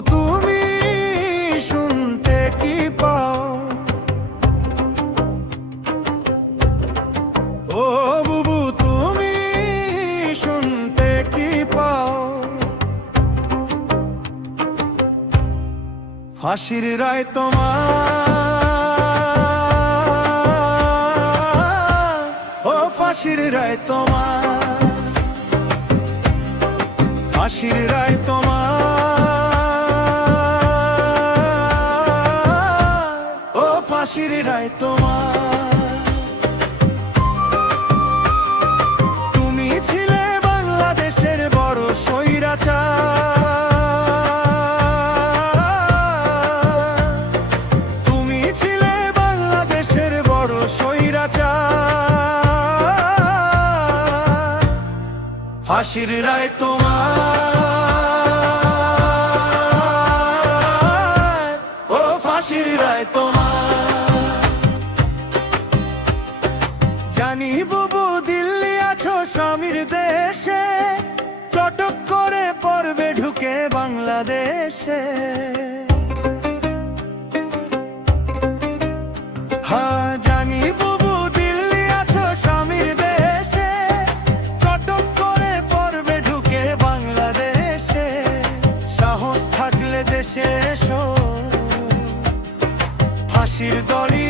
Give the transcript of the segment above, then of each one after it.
তুমি শুনতে কি পাও? ও বুবু, তুমি শুনতে কি পাও? ফাঁসির রায় তোমার। ও ফাঁসির রায় তোমার। ফাঁসির রায় তোমার। ফাঁসির রায় তোমার। তুমি ছিলে বাংলাদেশের বড় স্বৈরাচার। তুমি ছিলে বাংলাদেশের বড় ফাঁসির রায় তোমার। জানি বুবু দিল্লি আছো স্বামীর দেশে। চটক করে পড়বে ঢুকে বাংলাদেশে। হ্যাঁ জানি বুবু দিল্লি আছো স্বামীর দেশে। চটক করে পড়বে ঢুকে বাংলাদেশে। সাহস থাকলে দেশে এসো। ফাঁসির দড়ি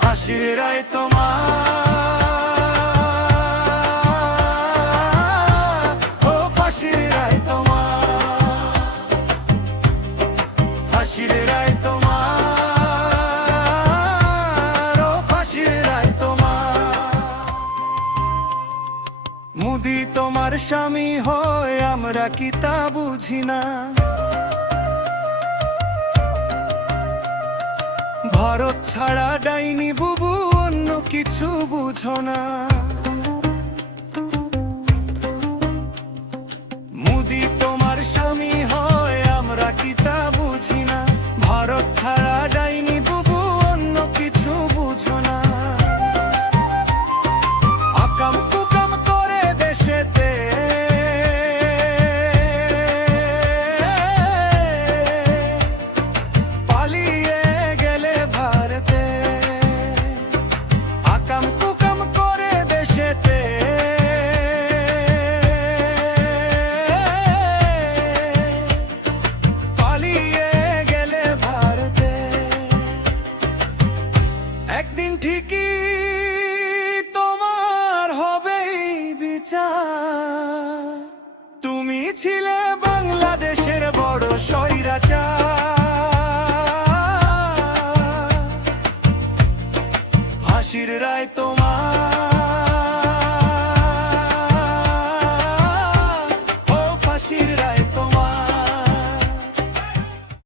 ফাঁসির রায় তোমার। ও রায় তোমার। ফাঁসির রায় তোমার। ও রায় তোমার। মুদি তোমার স্বামী হয়, আমরা কি তা বুঝি না। ভারত ছাড়া ডাইনি বুবু অন্য কিছু বুঝো না। guitar